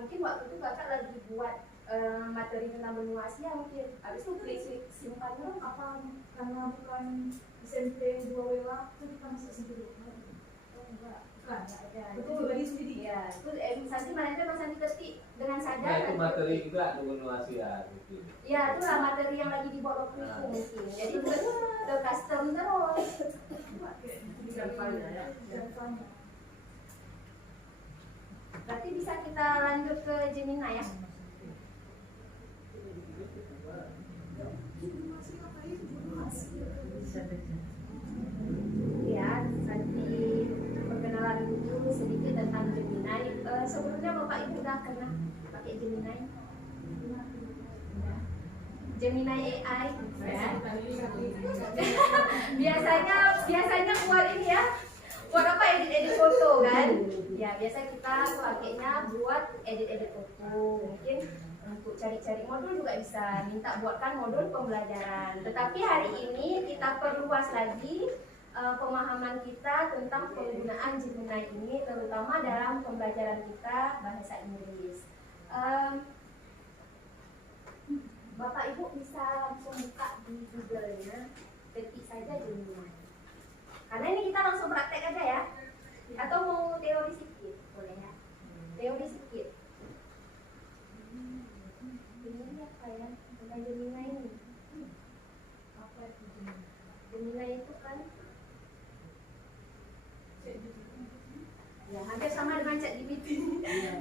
mungkin waktu itu kakak lagi buat materi tentang benua Asia mungkin. Habis itu klik simpannya Apa karena bukan SMP 2WA itu kita masuk SMP 2? Enggak, bukan ada. Itu pribadi sendiri. Ya, itu Santi mana Mas Santi ketik dengan sadar. Nah, itu materi juga benua Asia gitu. Ya, itu lah materi yang lagi dibuat waktu itu mungkin. Jadi ke custom terus. Berarti bisa kita lanjut ke Gemini ya. Ya, nanti perkenalan dulu sedikit tentang Gemini. Sebelumnya Bapak Ibu udah pernah pakai Gemini? Gemini AI ya. biasanya buat ini ya, buat apa, edit foto kan ya, biasa kita pakainya buat edit foto, mungkin untuk cari-cari modul juga bisa minta buatkan modul pembelajaran. Tetapi hari ini kita perluas lagi pemahaman kita tentang penggunaan Gemini ini, terutama dalam pembelajaran kita bahasa Inggris. Bapak Ibu bisa langsung buka di Google-nya, ketik saja Gemini. Karena ini kita langsung praktek aja ya. Atau mau teori sedikit, boleh ya? Teori sedikit. Ini apa ya? Tentang Gemini ini. Apa itu Gemini? Gemini itu kan ya hampir sama dengan ChatGPT.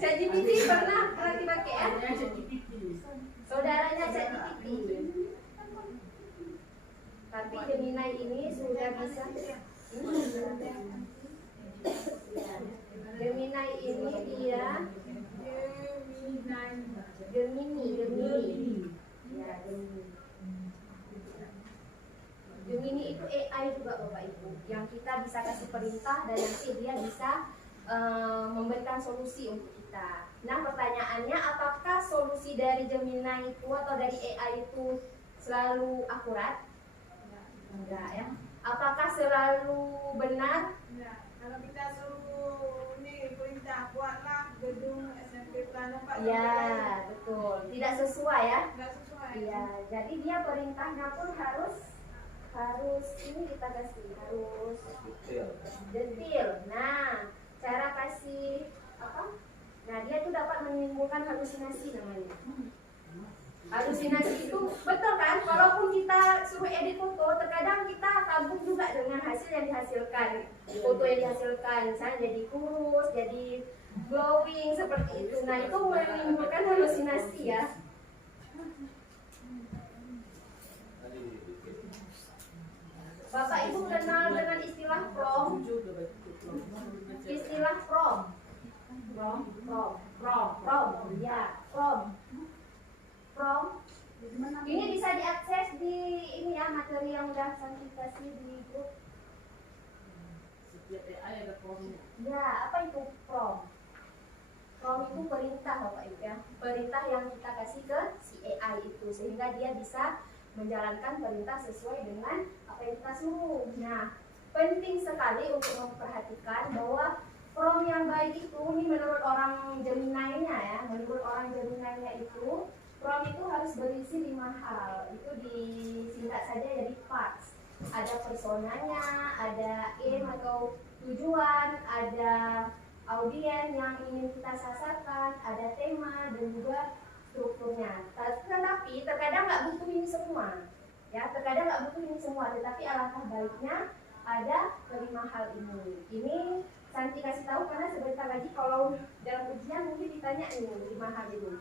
ChatGPT pernah dipakai ya? Saudaranya ChatGPT. Tapi Gemini ini sudah bisa. Gemini ini dia Gemini. Ya, Gemini. Gemini itu AI juga Bapak Ibu, yang kita bisa kasih perintah dan nanti dia bisa memberikan solusi untuk kita. Nah, pertanyaannya, apakah solusi dari Gemini itu atau dari AI itu selalu akurat? Enggak ya. Apakah selalu benar? Enggak. Kalau kita suruh ini perintah buatlah gedung SMP Plano Pak. Ya, betul. Tidak sesuai ya? Enggak sesuai. Iya, jadi dia perintahnya pun harus ini kita kasih, harus detail. Nah, cara kasih apa? Nah, dia tuh dapat menimbulkan halusinasi namanya. Halusinasi itu betul kan? Walaupun kita suruh edit foto, terkadang kita kagum juga dengan hasil yang dihasilkan. Foto yang dihasilkan, misalnya jadi kurus, jadi glowing seperti itu. Nah, itu menimbulkan halusinasi ya. Bapak Ibu kenal dengan istilah prompt? Istilah prompt. Ya, prompt. Ini bisa diakses di ini ya, materi yang udah Santi kasih di grup. Setiap AI ada prompt. Ya, apa itu prompt? Prompt itu perintah Bapak Ibu ya. Perintah yang kita kasih ke si AI itu sehingga dia bisa menjalankan perintah sesuai dengan apa yang kita suruh. Nah, penting sekali untuk memperhatikan bahwa prompt yang baik itu, ini menurut orang Gemini-nya ya, menurut orang Gemini-nya itu, prompt itu harus berisi 5 hal. Itu disingkat saja jadi parts. Ada personanya, ada aim atau tujuan, ada audiens yang ingin kita sasarkan, ada tema dan juga strukturnya. Tetapi terkadang nggak butuh ini semua, ya. Terkadang nggak butuh ini semua, tetapi alangkah baiknya ada kelima hal ini. Ini Santi kasih tahu karena sebentar lagi kalau dalam ujian mungkin ditanya nih 5 hal ini.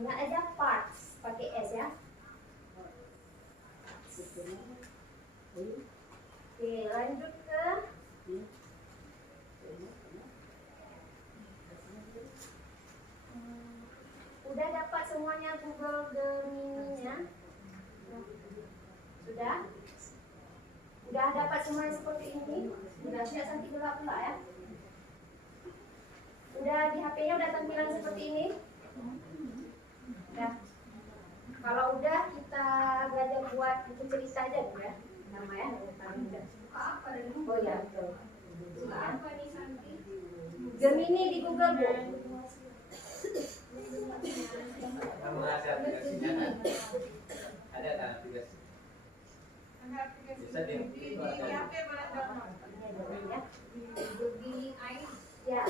Ingat aja parts pakai S ya. Oke, lanjut ke udah dapat semuanya Google Gemini-nya? Sudah? Udah dapat semuanya seperti ini? Udah siap Santi gelap pula ya? Udah di HP-nya udah tampilan seperti ini? Udah. Kalau udah kita belajar buat buku cerita aja dulu ya. Nama ya. Apa dan Oh ya, betul. apa nih Santi? Gemini di Google Bu. Ada kan aplikasi? Ada aplikasi Bisa di- di itu ada. HP boleh download. Ya, Di AI. ya,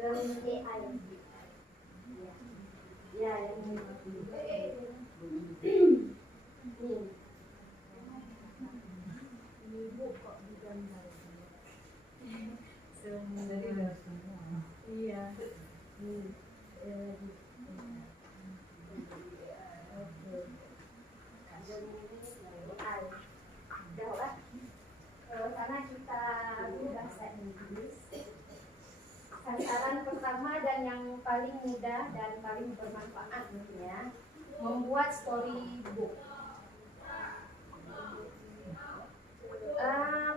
Gemini AI. Ya, yang ini. Nih. Ibu kok digambar. Semua. Iya. Karena kita dulu bahasa Inggris, sasaran pertama dan yang paling mudah dan paling bermanfaat mungkin ya, membuat storybook.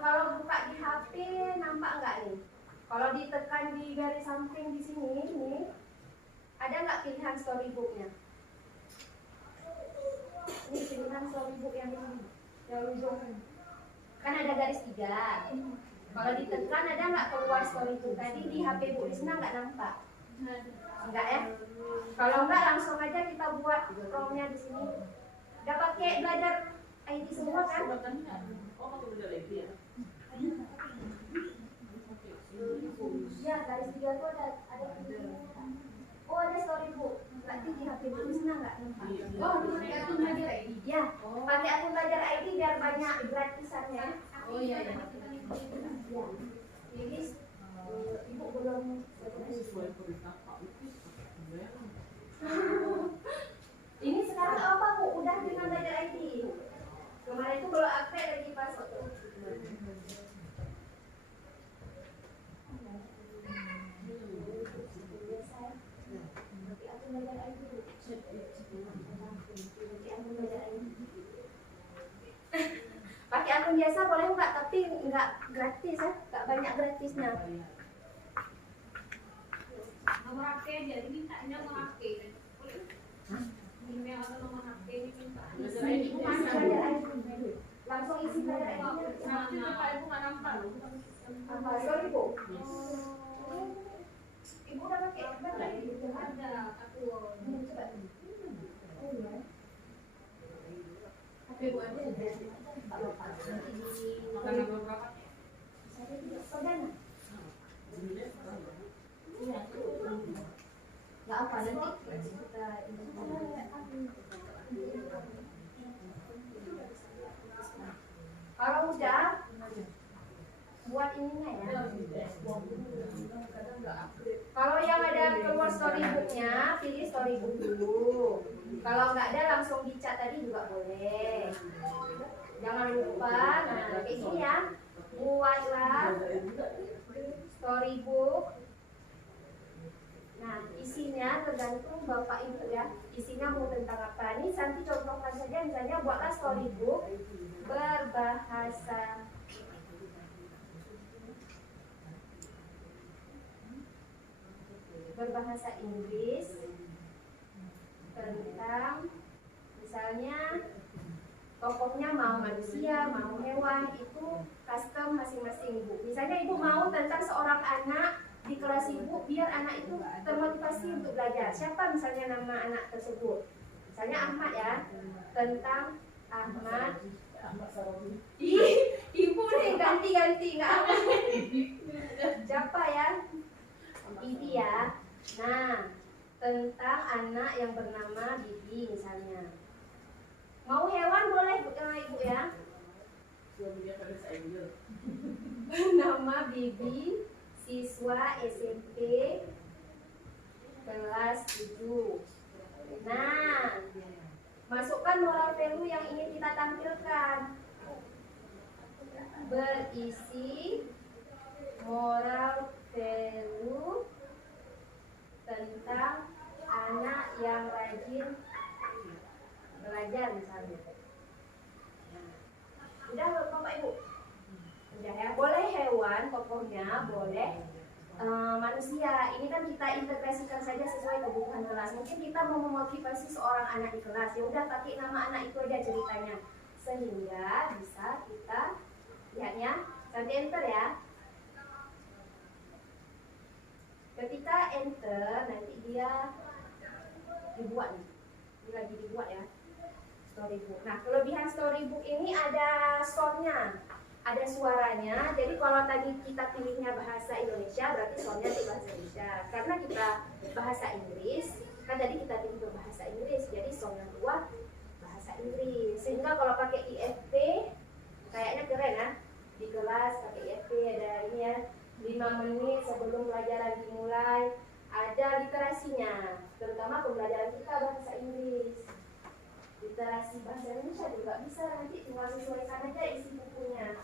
Kalau buka di HP nampak nggak nih? Kalau ditekan di garis samping di sini, nih, ada nggak pilihan storybooknya? Ini pilihan storybook yang ini, yang ujung. Kan ada garis 3. Kalau ditekan ada nggak keluar storybook tadi di HP Bu Risna nggak nampak? Enggak ya? Kalau nggak langsung aja kita buat promnya di sini. Udah pakai belajar ID semua kan? Oh, kamu udah lagi ya? Ya, garis 3 tuh ada oh, ada storybook. Berarti di HP Bu Risna nggak nampak? Oh, dulu pakai akun belajar ID. Ya, pakai akun belajar ID biar banyak gratisannya. Oh iya ya. Ya. Jadi ibu belum Sesuai perintah Pak Upis. ini sekarang apa Bu? Udah dengan belajar ID. Kemarin itu belum update lagi pas waktu. Tapi aku belajar ID dulu. Pakai akun biasa boleh nggak? Tapi nggak gratis ya, nggak banyak gratisnya. Nomor HP aja, ini mintanya nomor HP. Email atau nomor HP ini minta. Isi belajar ID. Langsung isi belajar ID. Nanti Bapak Ibu nggak nampak loh. Apa? Sorry Bu. Ibu udah pakai belajar ID? Ada akun. Coba. Oh iya. HP Bu ada. Tanggal berapa? Perdana. Nggak apa nanti kita kalau udah buat ininya ya. Kalau yang ada keluar storybooknya, pilih storybook dulu. Kalau nggak ada langsung dicat tadi juga boleh. Jangan lupa, nah kayak gini ya, buatlah storybook. Nah, isinya tergantung Bapak Ibu ya. Isinya mau tentang apa? Ini nanti contohkan saja, misalnya buatlah storybook berbahasa Inggris tentang misalnya tokohnya mau manusia, mau hewan, itu custom masing-masing ibu. Misalnya ibu mau tentang seorang anak di kelas ibu, biar anak itu termotivasi untuk belajar. Siapa misalnya nama anak tersebut? Misalnya Ahmad ya, tentang Ahmad. Ih, ibu nih ganti-ganti nggak apa. Siapa ya? Bibi ya. Nah, tentang anak yang bernama Bibi misalnya. Mau hewan boleh ibu ya. Suaminya pada saya dulu. Nama Bibi, siswa SMP kelas 7. Nah, masukkan moral value yang ingin kita tampilkan. Berisi moral value tentang anak yang rajin belajar misalnya. Udah Bapak Ibu? Udah ya. Boleh hewan tokohnya, boleh manusia. Ini kan kita integrasikan saja sesuai kebutuhan kelas. Mungkin kita mau memotivasi seorang anak di kelas, ya udah pakai nama anak itu aja ceritanya, sehingga bisa kita lihatnya. Nanti enter ya. Ketika enter nanti dia dibuat nih. Ini lagi dibuat ya. Storybook. Nah, kelebihan Storybook ini ada soundnya, ada suaranya. Jadi kalau tadi kita pilihnya bahasa Indonesia, berarti soundnya di bahasa Indonesia. Karena kita bahasa Inggris, kan tadi kita pilih bahasa Inggris, jadi sound yang keluar bahasa Inggris. Sehingga kalau pakai IFP, kayaknya keren ya. Di kelas pakai IFP ada ini ya, 5 menit sebelum pelajaran dimulai. Ada literasinya, terutama pembelajaran kita bahasa Inggris. Literasi bahasa Indonesia juga bisa, nanti tinggal sesuaikan aja isi bukunya.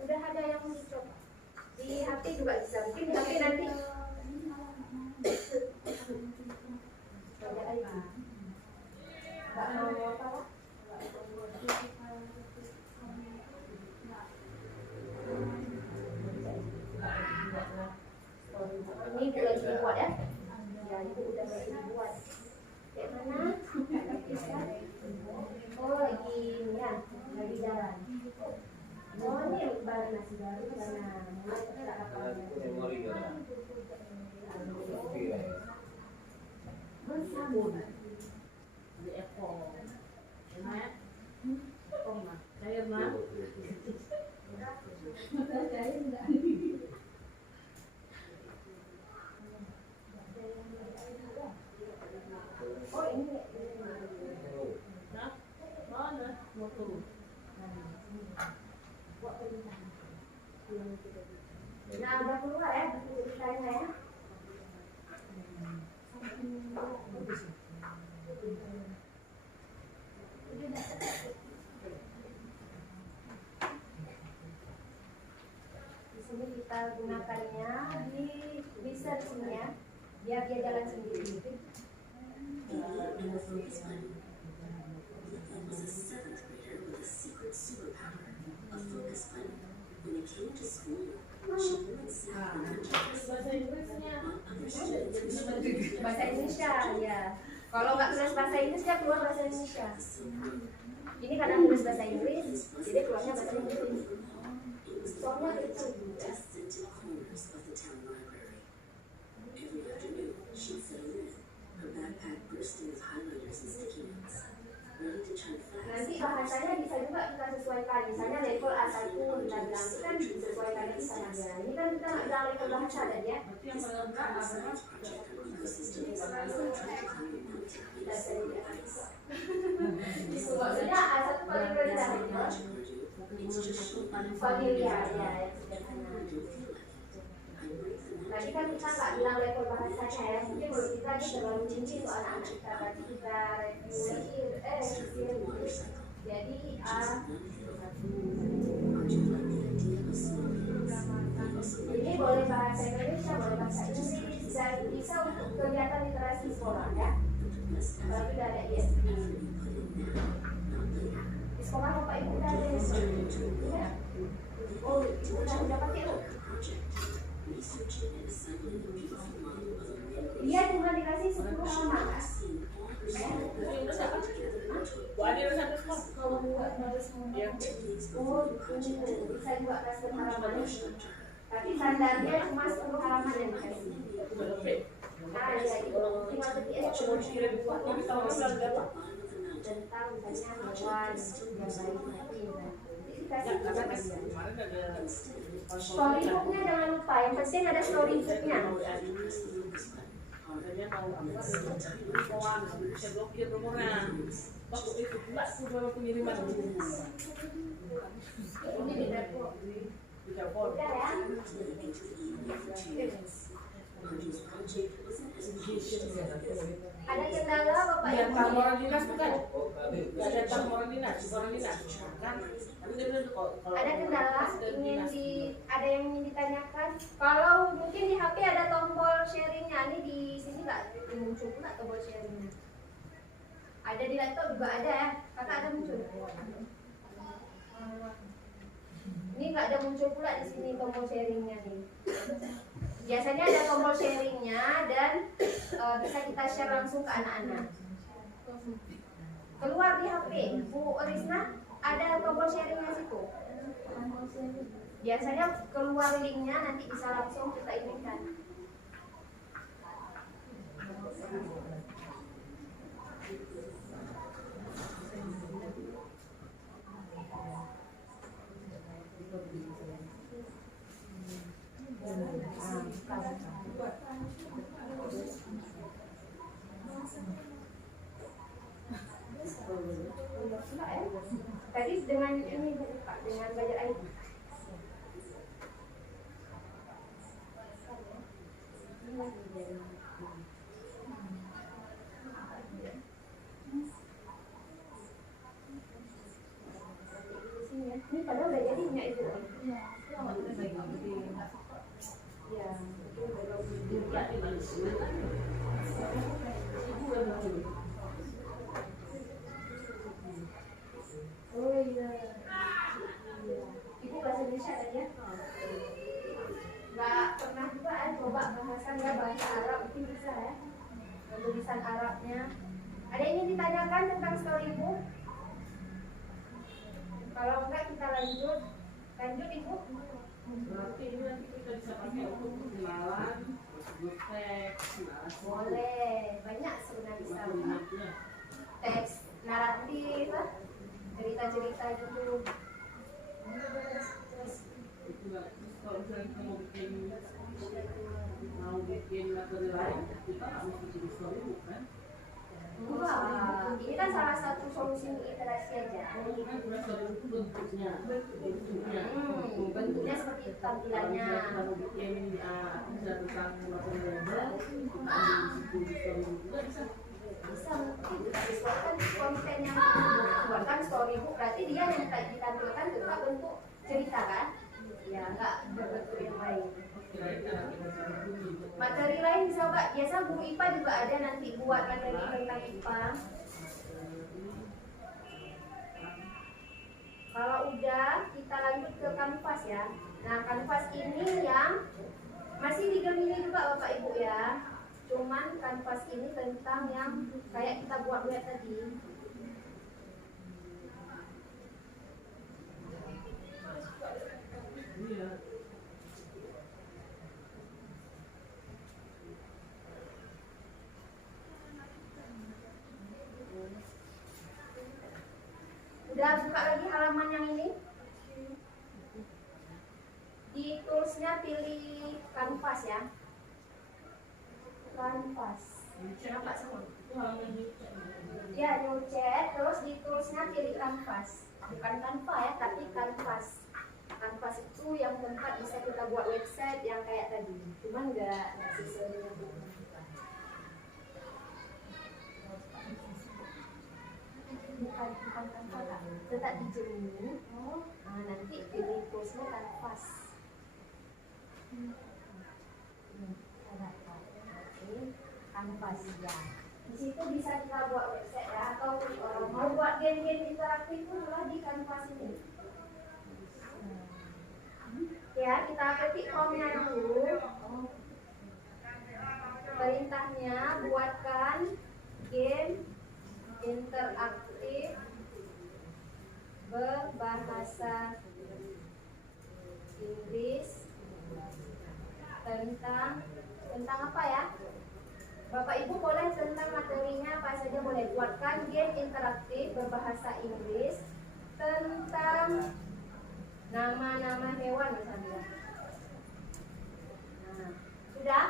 Udah ada yang dicoba di HP juga bisa, mungkin di HP nanti nggak mau apa lah. Ini udah lagi dibuat ya? Ya, itu udah lagi dibuat. Kayak mana? Oh, lagi ini ya, lagi jalan. Oh, ini baru nasi baru karena mulai tidak apa Itu memori kan. Sabun. Di Epo. Enak. Oh, mah. Cair mah. Oh, ini Nah, mana? Motor. nah udah keluar ya buku ceritanya ya. Di sini kita gunakannya bisa di sini ya, biar dia jalan sendiri. Bahasa Inggrisnya. Bahasa Indonesia ya. Kalau nggak tulis bahasa Inggris dia keluar bahasa Indonesia. Ini kadang tulis bahasa Inggris, jadi keluarnya bahasa Inggris. Soalnya itu. Nanti bahasanya bisa juga kita sesuaikan. Misalnya level A1 kita bilang itu kan disesuaikan di sana aja. Ini kan kita nggak bilang level bahasa dan ya. Berarti yang paling berat adalah Maksudnya A1 paling rendah familiar ya, sederhana. Tadi kan kita nggak bilang level bahasanya ya, mungkin menurut kita ini terlalu tinggi untuk anak-anak kita. Tadi kita review lagi, jadi ini boleh bahasa Indonesia, boleh bahasa Inggris, bisa untuk kegiatan literasi sekolah ya. Kalau tidak ada ISP. Di sekolah Bapak Ibu udah ada ya? Oh, udah pakai loh. Dia cuma dikasih 10 halaman kan? Kalau buat harus oh, bisa juga kasih halaman. Tapi standarnya cuma 10 halaman yang dikasih. Ah, ya itu. Cuma ketik aja cuma buat tentang misalnya hewan yang lain. Storybooknya jangan lupa, yang penting ada storybooknya. Makanya mau apa? Kawan, bisa blokir nomornya. Waktu itu pula tuh baru pengiriman. Ini di dapur. Di dapur. Udah ya. Ada kendala Bapak Iya, Ibu? tamu orang dinas bukan? Gak ada tamu orang dinas, orang dinas. Kan? Ada kendala ada yang ingin ditanyakan? Kalau mungkin di HP ada tombol sharingnya, ini di sini nggak muncul pula tombol sharingnya. Ada di laptop juga ada ya, kakak ada muncul. Ini nggak ada muncul pula di sini tombol sharingnya nih. Biasanya ada tombol sharingnya dan bisa kita share langsung ke anak-anak. Keluar di HP, Bu Risna ada tombol sharingnya situ. Biasanya keluar linknya nanti bisa langsung kita inikan. Tadi dengan ini Pak, dengan belajar IT. Ini padahal udah jadi punya ibu. Iya. Oh iya. Ibu bahasa Indonesia tadi ya? Nggak pernah juga coba bahasan ya bahasa Arab, mungkin bisa ya. Tulisan Arabnya. Ada yang ingin ditanyakan tentang story ibu? Kalau enggak kita lanjut. Lanjut ibu. Berarti ini nanti kita bisa pakai untuk kenalan, teks, Boleh. Banyak sebenarnya bisa. Teks naratif, cerita-cerita gitu. itu nggak. Terus kalau misalnya kita mau bikin materi lain, kita nggak mesti bikin story bukan? Wah, ini kan salah satu solusi literasi aja. Kalau kan udah story itu bentuknya. Bentuknya seperti itu tampilannya. Kalau bikin bisa tentang materi label, kita ambil di situ di story juga bisa. Bisa mungkin disesuaikan konten yang dibuatkan storybook, berarti dia yang ditampilkan tetap bentuk cerita kan? Ya, nggak berbentuk yang lain. Materi lain bisa Mbak, biasa guru IPA juga ada nanti buat materi tentang IPA. Kalau udah, kita lanjut ke kanvas ya. Nah, kanvas ini yang masih di Gemini juga Bapak Ibu ya. Cuman kanvas ini tentang yang kayak kita buat web tadi. Iya. Udah buka lagi halaman yang ini. Di toolsnya pilih kanvas ya. Kanvas. Nampak semua? Ya, new chat. Terus di toolsnya pilih kanvas. Bukan Canva ya, tapi kanvas. Kanvas itu yang tempat bisa kita buat website yang kayak tadi. Cuman nggak sesuai dengan itu. Bukan Canva kan? Tetap di Gemini. Nah, nanti pilih toolsnya kanvas. Kanvas ya. Di situ bisa kita buat website ya, atau mau buat game-game interaktif pun malah di kanvas ini. Ya, kita ketik promnya dulu. Perintahnya buatkan game interaktif berbahasa Inggris tentang apa ya? Bapak Ibu boleh tentang materinya apa saja boleh. Buatkan game interaktif berbahasa Inggris tentang nama-nama hewan misalnya. Nah, sudah?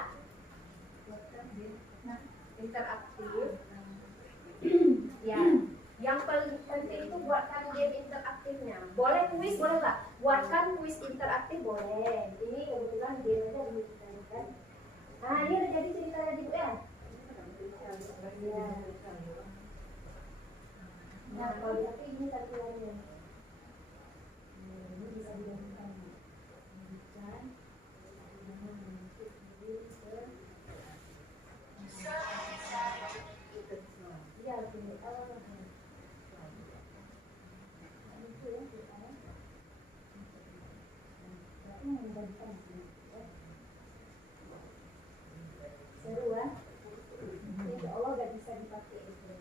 Interaktif. Ya, yang paling penting itu buatkan game interaktifnya. Boleh kuis, boleh nggak? Buatkan kuis interaktif boleh. Ini kebetulan game-nya kan. Nah, ini udah jadi ceritanya di Bu ya. Ya. Nah, kalau tapi ini tampilannya. Ini bisa dilakukan. Ya, seru kan? Insya Allah gak bisa dipakai itu.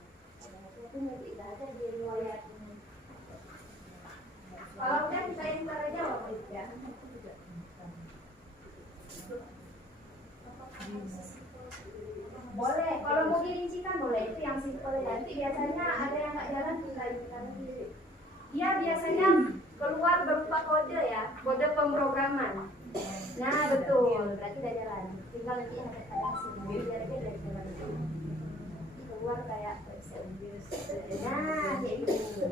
Itu tidak ada di riwayat ini. Kalau enggak kita enter aja waktu itu ya. Boleh, kalau mau dirincikan boleh, itu yang simple. Nanti biasanya ada yang nggak jalan kita lagi. Dia biasanya keluar berupa kode ya, kode pemrograman. Nah betul, berarti udah jalan. Tinggal nanti ada hasil. Jaraknya dari jalan itu keluar kayak Excel. Nah kayak gitu.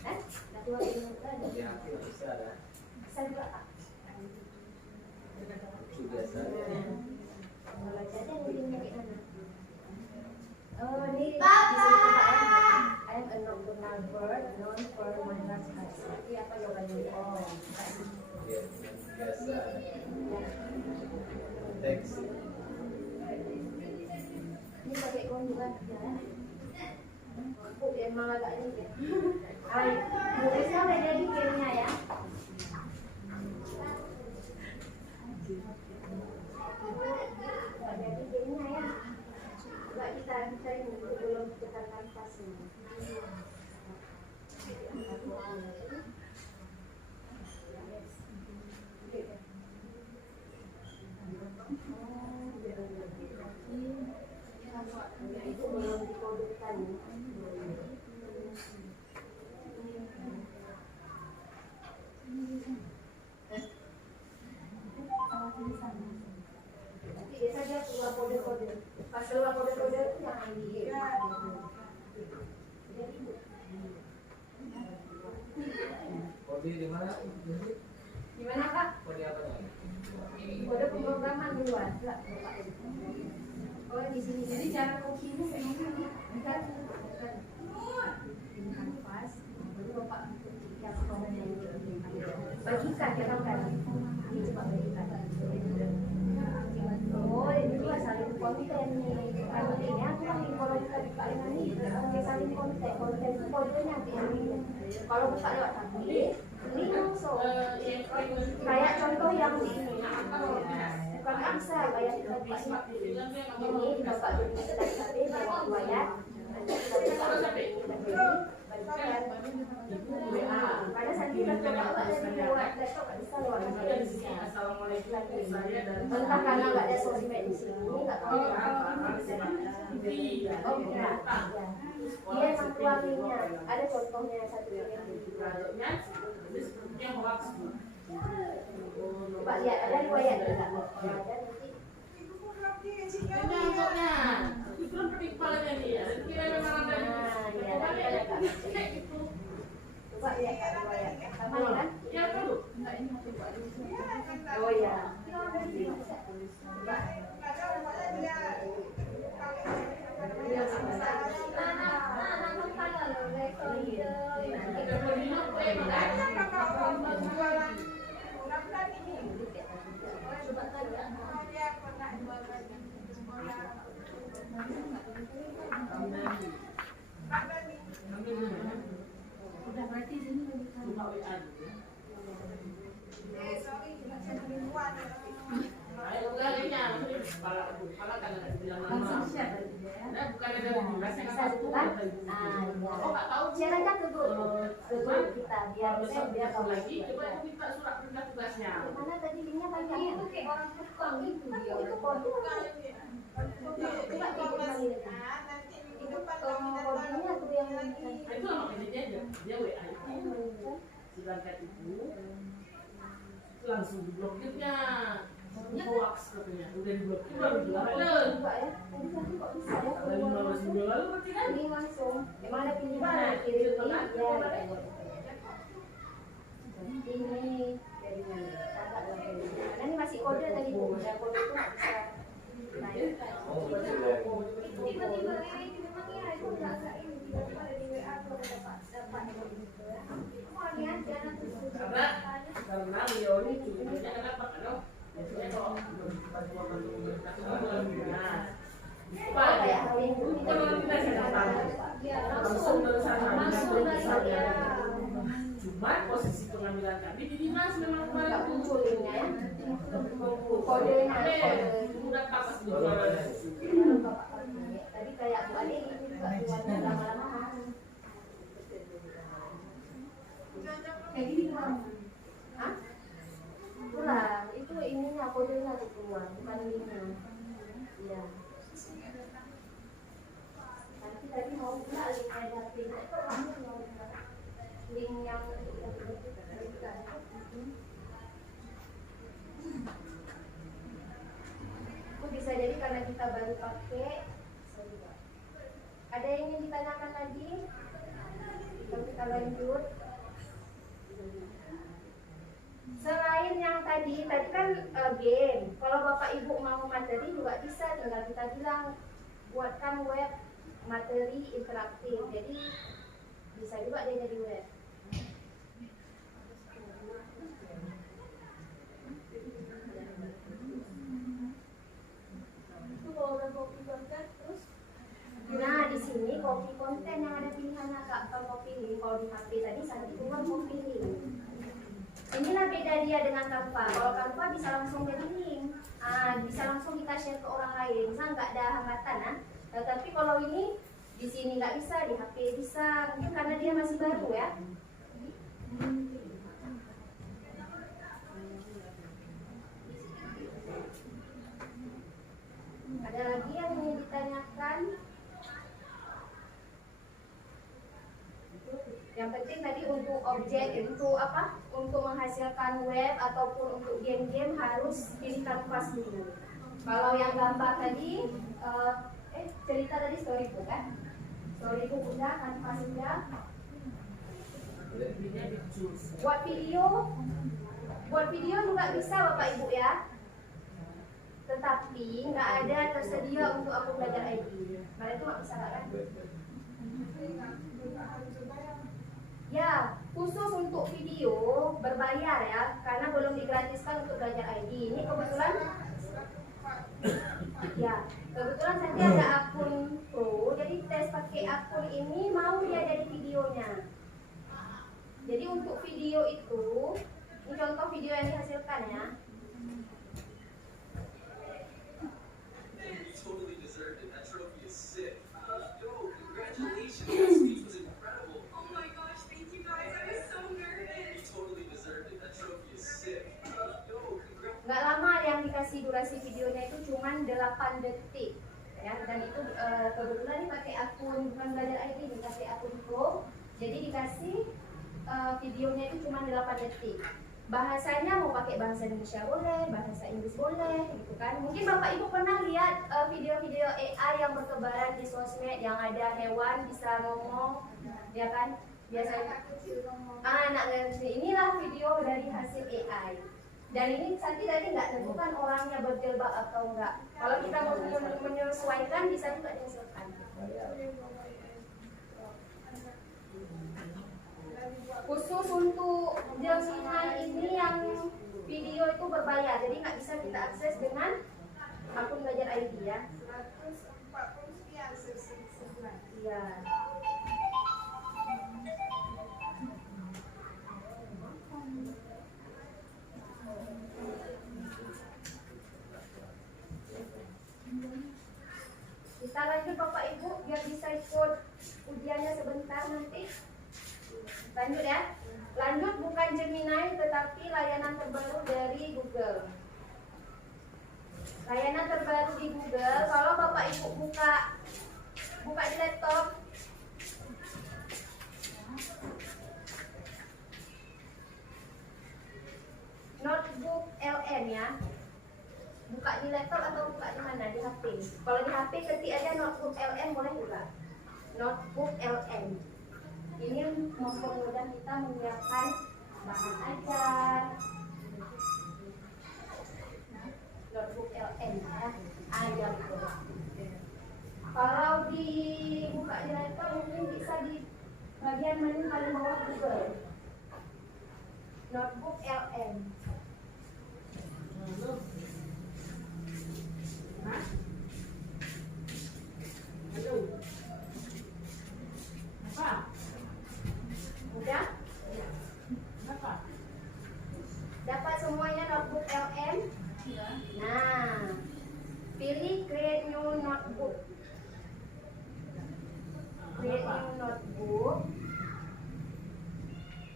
Nah keluar ini ada. Ya, bisa ada. Bisa juga Kak. Biasa. Kalau jadi mungkin kayak mana? Oh ini disuruh Kak I am a nocturnal bird known for my large eyes. Berarti apa jawabannya? Oh, Ya, biasa. Teks. ini pakai kon juga ya. Oh, emang agak ini ya. Ay, nulisnya udah jadi gamenya ya. Udah jadi gamenya ya. Coba kita cari buku belum tekan kanvasnya. Itu belum dikodekan. Nanti biasa dia keluar kode-kode. Pas keluar kode-kode itu yang di Kode di mana? gimana Kak? Kode apa nih? Kode pemrograman di luar. Oh di sini. Jadi cara copy-nya kayak gini. Bukan. Ini kanvas. Baru Bapak yang komen bagikan ya kan? Ini coba bagikan. Oh ini juga saling konten nih. Kalau ini aku kan kalau buka di Pak ini saling konten kodenya ini. Kalau buka lewat HP ini langsung kayak contoh yang di ini bukan bisa kayak kita buka ini dibuka dulu dari HP lewat wayar nanti kita buka karena saya kita coba dari lewat laptop nggak bisa lewat entah karena nggak ada sosmed di sini nggak tahu oh enggak dia emang keluar linknya ada contohnya satu coba lihat ada riwayat juga ada nanti coba lihat Kak riwayat sama kan oh ya udah berarti sini share aja ke grup kita biar biar tahu lagi coba minta surat perintah tugasnya. mana tadi linknya banyak itu kayak orang tukang itu dia itu kode coba kembali itu kodenya tuh yang Itu sama kejadiannya dia WA itu sedangkan itu langsung diblokirnya hoax katanya udah diblokir baru jualan juga ya tadi kok bisa ya ada 15 minggu lalu berarti kan ini langsung emang ada pilihan kirim link ya ini dari mana karena ini masih kode tadi bu dan kode itu nggak bisa naik tiba-tiba ini memang ya itu nggak ini tiba-tiba dari WA kalau dapat oh ini aja nanti karena beliau ini curinya kenapa kalau itu kalau oh kayak hal yang itu langsung dari sana dari cuma posisi pengambilan kami di dinas memang kemarin nggak tuh muncul linknya ya kodenya udah pas di tadi kayak Bu Ade ini juga keluarnya lama-lama kayak gini kan hah? Pulang, itu ininya kodenya tuh keluar bukan linknya iya nanti tadi mau buka link ada link itu kamu mau buka link yang karena kita baru pakai. Ada yang ingin ditanyakan lagi? Kita lanjut. Selain yang tadi kan game. Kalau Bapak Ibu mau materi juga bisa, tinggal kita bilang buatkan web materi interaktif. Jadi bisa juga dia jadi web. Itu kalau udah copy konten terus Nah, di sini copy konten yang ada pilihannya Kak. Kalau copy link, kalau di HP tadi Santi bukan copy link. Inilah beda dia dengan Canva. Kalau Canva bisa langsung jadi link, bisa langsung kita share ke orang lain. Misal nggak ada hambatan, Tapi kalau ini di sini nggak bisa, di HP bisa. Mungkin karena dia masih baru ya. Ada lagi yang ingin ditanyakan? Yang penting tadi untuk objek, untuk apa? Untuk menghasilkan web ataupun untuk game-game harus pilih kanvas dulu. Kalau yang gambar tadi, cerita tadi storybook kan? Storybook udah, kanvas udah. Buat video juga bisa Bapak Ibu ya. Tetapi nggak ada tersedia untuk aku belajar ID. Karena itu nggak bisa kan? Ya, khusus untuk video berbayar ya, karena belum digratiskan untuk belajar ID. Ini kebetulan, ya, kebetulan nanti ada akun pro, jadi tes pakai akun ini mau dia jadi videonya. Jadi untuk video itu, ini contoh video yang dihasilkan ya. Totally deserved it. That trophy is sick. Yo, congratulations. That speech was incredible. Oh my gosh, thank you guys. I was so nervous. You totally deserved it. That trophy is sick. Yo, congrats. Nggak lama yang dikasih durasi videonya itu cuma 8 detik ya, dan itu kebetulan ini pakai akun bukan belajar ID, ini pakai akun pro, jadi dikasih videonya itu cuma 8 detik. Bahasanya mau pakai bahasa Indonesia boleh, bahasa Inggris boleh, gitu kan. Mungkin Bapak Ibu pernah lihat video-video AI yang bertebaran di sosmed yang ada hewan bisa ngomong, ya kan? Biasanya anak ngerti. Inilah video dari hasil AI. Dan ini Santi tadi nggak tentukan orangnya berjilbab atau enggak. Kalau kita mau menyesuaikan bisa juga disesuaikan. Khusus untuk jaminan ini yang video itu berbayar, jadi nggak bisa kita akses dengan akun belajar ID ya. 140 sekian sebulan. Iya. Kita lanjut Bapak Ibu biar bisa ikut ujiannya sebentar nanti. Lanjut ya. Lanjut bukan Gemini tetapi layanan terbaru dari Google. Layanan terbaru di Google, kalau Bapak Ibu buka di laptop, Notebook LM ya. Buka di laptop atau buka di mana? Di HP. Kalau di HP ketik aja Notebook LM boleh juga. Notebook LM. Ini mempermudah kita menyiapkan bahan ajar. Notebook LM ya. Ajar itu. Kalau dibuka di laptop mungkin bisa di bagian menu paling bawah Google. Notebook LM. Halo. Apa? Udah? Apa? Dapat semuanya notebook LM? Nah, pilih create new notebook. Create new notebook.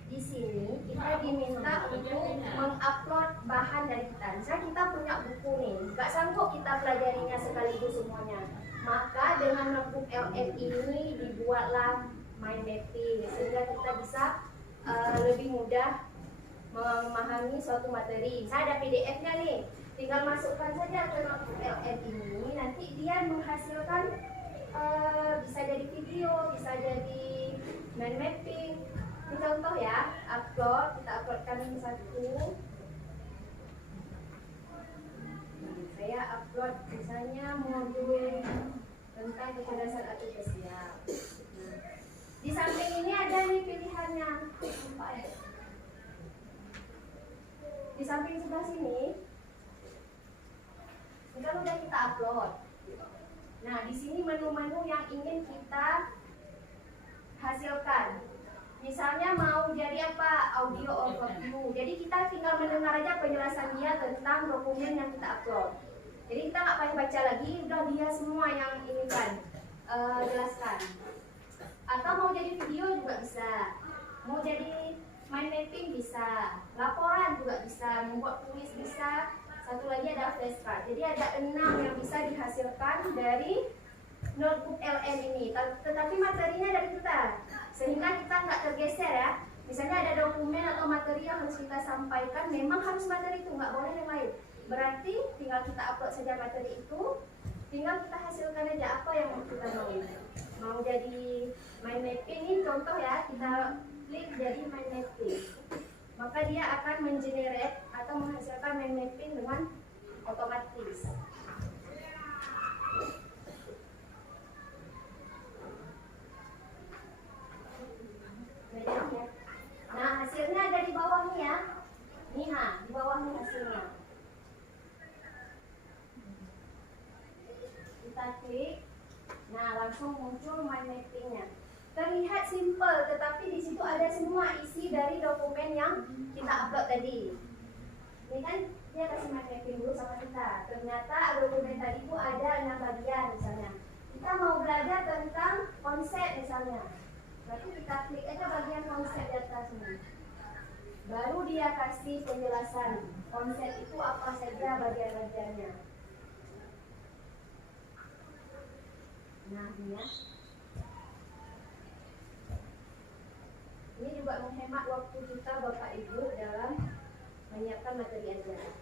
Di sini kita diminta untuk mengupload bahan dari kita. Misalnya kita punya buku nih, nggak sanggup kita pelajarinya sekaligus semuanya. Maka dengan notebook LM ini dibuatlah mind mapping sehingga kita bisa lebih mudah memahami suatu materi. Misalnya ada PDF-nya nih, tinggal masukkan saja ke notebook LM ini. menghasilkan bisa jadi video, bisa jadi mind mapping. Ini contoh ya, kita uploadkan satu. Saya upload misalnya modul tentang kecerdasan artifisial. Di samping ini ada nih pilihannya. Di samping sebelah sini, ini kan udah kita upload. Nah, di sini menu-menu yang ingin kita hasilkan. Misalnya mau jadi apa? Audio overview. Jadi kita tinggal mendengar aja penjelasan dia tentang dokumen yang kita upload. Jadi kita nggak payah baca lagi, udah dia semua yang inginkan jelaskan. Atau mau jadi video juga bisa, mau jadi mind mapping bisa, laporan juga bisa, membuat tulis bisa. Satu lagi ada flashcard. Jadi ada 6 yang bisa dihasilkan dari notebook LM ini. Tetapi materinya dari kita, sehingga kita nggak tergeser ya. Misalnya ada dokumen atau materi yang harus kita sampaikan, memang harus materi itu, nggak boleh yang lain. Berarti tinggal kita upload saja materi itu, tinggal kita hasilkan aja apa yang kita mau. Mau jadi mind mapping ini contoh ya, kita klik jadi mind mapping, maka dia akan mengenerate atau menghasilkan mind mapping dengan otomatis. Nah, hasilnya ada di bawah nih ya. Nih, di bawah nih hasilnya. Kita klik, nah langsung muncul mind mappingnya. Terlihat simple, tetapi di situ ada semua isi dari dokumen yang kita upload tadi. Ini kan dia kasih mind mapping dulu sama kita. Ternyata dokumen tadi itu ada 6 bagian misalnya. Kita mau belajar tentang konsep misalnya. Berarti kita klik aja bagian konsep di atas ini. Baru dia kasih penjelasan konsep itu apa saja bagian-bagiannya. Nah, ini ya. Ini juga menghemat waktu kita Bapak Ibu dalam menyiapkan materi ajar.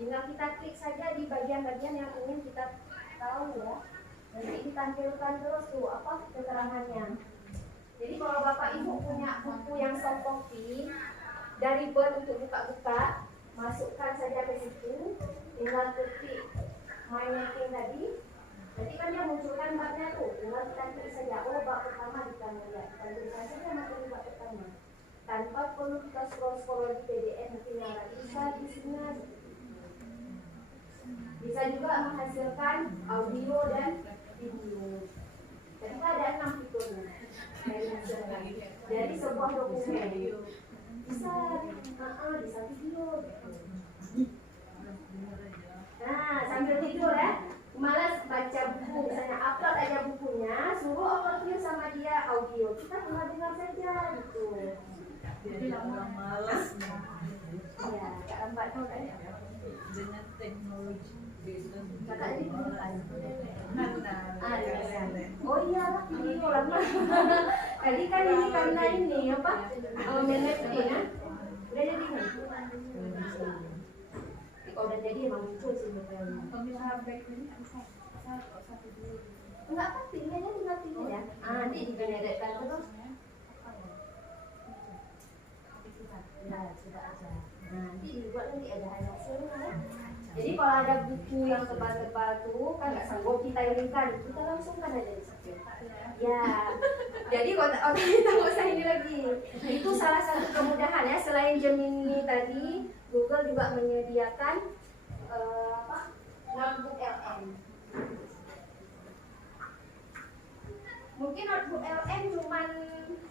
Tinggal kita klik saja di bagian-bagian yang ingin kita tahu ya. Nanti ditampilkan terus tuh apa keterangannya. Jadi kalau Bapak Ibu punya buku yang soft copy dari Word untuk buka-buka, masukkan saja ke situ, tinggal ketik mind mapping tadi. Nanti kan dia munculkan babnya tuh, tinggal kita klik saja. Oh, bab pertama kita lihat. Kita tuliskan saja materi bab pertama. Tanpa perlu kita scroll di PDF, nanti yang bisa di sini. Bisa juga menghasilkan audio dan video. Jadi ada 6 fiturnya dari sebuah dokumen. Bisa video. Nah, sambil tidur ya. Malas baca buku, misalnya upload aja bukunya, suruh overview sama dia audio. Kita tinggal dengar saja gitu. Jadi orang malas. Iya, Kak Lambat tuh kan. Dengan teknologi Kakak ini mana? oh iya lah, video lama. Tadi kan ini karena ini apa? Menepin ya. Udah jadi nih. Kalau udah jadi emang muncul sih detailnya. Kalau misalnya baik ini bisa satu dulu. Enggak apa, pilihannya tinggal pilih ya. Nanti digenerate terus. Nah, sudah aja. Nanti dibuat nanti ada hasilnya ya. Jadi kalau ada buku yang tebal-tebal tuh kan nggak sanggup kita iringkan, kita langsungkan aja di situ. Ya, jadi otak kita nggak usah ini lagi. Itu salah satu kemudahan ya. Selain Gemini tadi, Google juga menyediakan notebook LM. Mungkin notebook LM cuman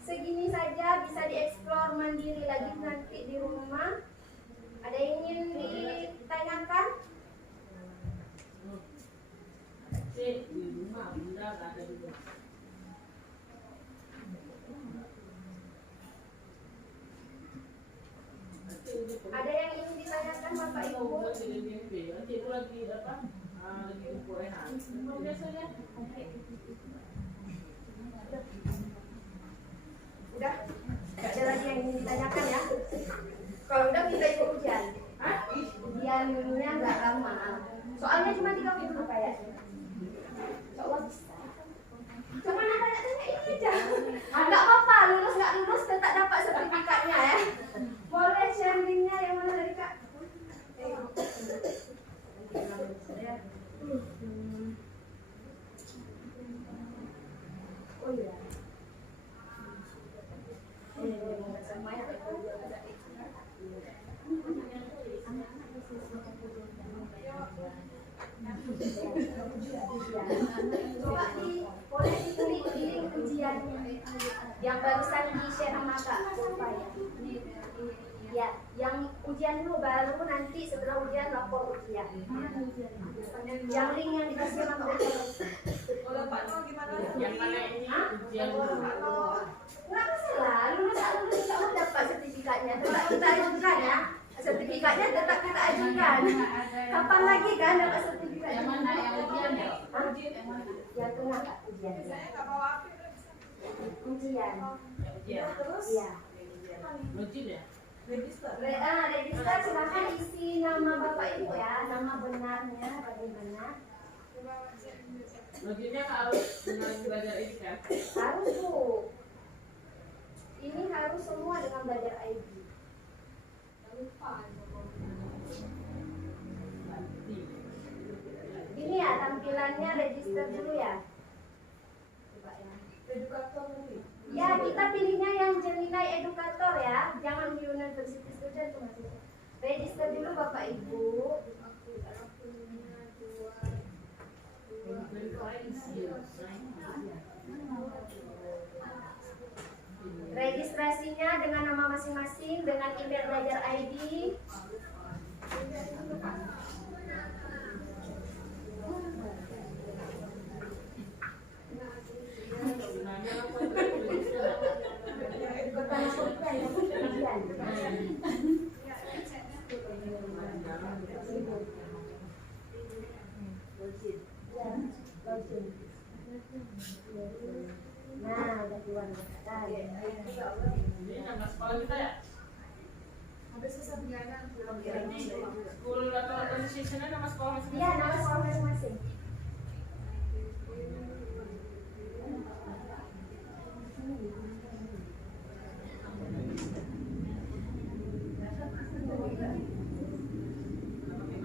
segini saja, bisa dieksplor mandiri lagi nanti di rumah. Ada yang ingin ditanyakan? Di rumah, bunda nggak ada juga. Ada yang ingin ditanyakan Bapak Ibu? Nanti itu lagi apa? Lagi kurehan. Biasanya. Udah? Gak ada lagi yang ingin ditanyakan ya? Kalau udah kita ikut ujian. Hah? Ujian. ujian ininya nggak lama. Soalnya cuma 30 kayaknya. Insya Allah bisa. Cuma tanya-tanya ini aja. Nggak apa-apa, lulus nggak lulus tetap dapat sertifikatnya ya. Boleh share linknya yang mana tadi Kak? Oh iya. Coba boleh ditulis di link ujiannya yang barusan di share sama Kak. Ya, yang ujian dulu baru nanti setelah ujian lapor ujian. Yang link yang dikasih sama Kak. Kalau Pak Nur gimana? Yang mana ini ujian Nggak masalah, lulus atau lulus kamu dapat sertifikatnya. Tetap kita ajukan ya. Sertifikatnya tetap kita ajukan. Kapan lagi kan dapat sertifikat? Yang mana yang ujian ya? Yang tengah Kak, ujian. Saya nggak bawa HP. Ujian. ya Iya. ujian ya. Register. Register silakan isi nama Bapak Ibu ya, nama benarnya bagaimana. Ujiannya harus dengan belajar ini kan. Harus Bu. Ini harus semua dengan belajar ID. Ini ya tampilannya register dulu ya. Coba ya. Edukator dulu. Ya kita pilihnya yang Gemini edukator ya, jangan university student tuh masih. Register dulu Bapak Ibu. Registrasinya dengan nama masing-masing, dengan email belajar ID. Nah, udah keluar. Ini nama sekolah kita ya. Habis selesai belajar. School atau organizationnya nama sekolah masing-masing. Iya, nama sekolah masing-masing.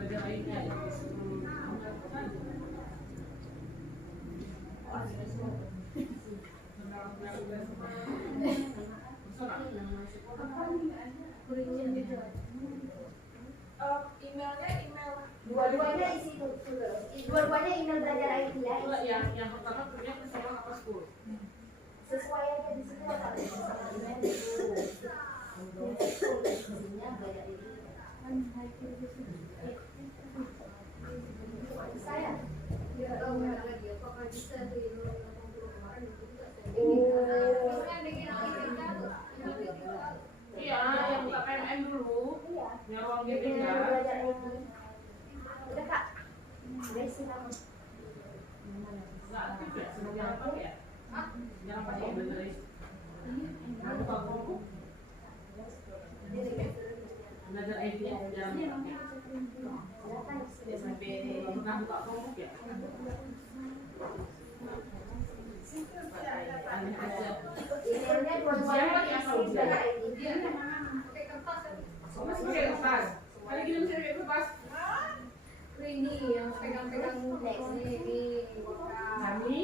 Belajar ini ya. Emailnya email. Dua-duanya isi itu. Dua-duanya email belajar ID ya. Yang pertama punya persoalan apa school. Sesuai aja di situ Bapak. Email itu. Isinya belajar ID. Saya. Ya, tahu nggak lagi apakah bisa di 80 kemarin itu juga saya. Iya, yang buka PMM dulu. Iya. Yang ruang Email GPK. belajar ID. Udah Kak. Udah isi nama. Nggak aktif ya, semua jangan pakai ya. Jangan pakai belajar ini. Nah, buka kelompok. Belajar ID ya, jangan pakai. Silakan isi. Pernah buka kelompok ya. Aneh aja. Emailnya dua-duanya isi belajar ID. Pakai kertas kan? Masih pakai kertas. Kali gini masih pakai kertas. Ini yang pegang-pegang ini. Kami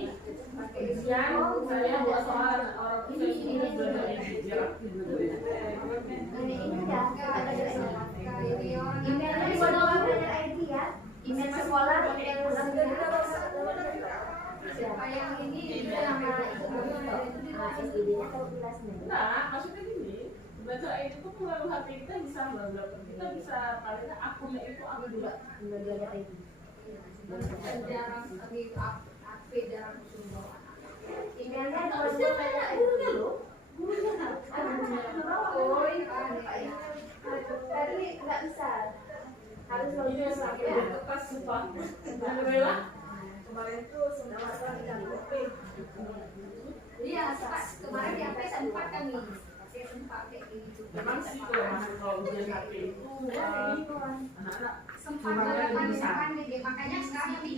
ujian saya buat soal orang ini belajar ini biar aktif belajar ini. Ini ya, ada Ini orang emailnya dua-dua belajar ID ya. Email sekolah, email pulang juga. siapa yang ini Itu nama itu SID-nya atau kelasnya? Nah, maksudnya gini, belajar itu tuh melalui HP kita bisa belajar, kita bisa palingnya akunnya itu aku juga. Email belajar ID. jarang lagi AP jarang sumber. Emailnya dua-dua belajar ID. Gurunya loh, gurunya Oh, iya. Tadi nggak bisa. Harus login lagi ya. kertas sumpah, jangan rela. Kemarin tuh semua orang yang kopi. Iya, kemarin di AP sempat kami pakai sempat. pakai gitu. Memang sih kalau ujian HP itu anak-anak Sempat Cuma ada lebih besar. pandai, makanya sekarang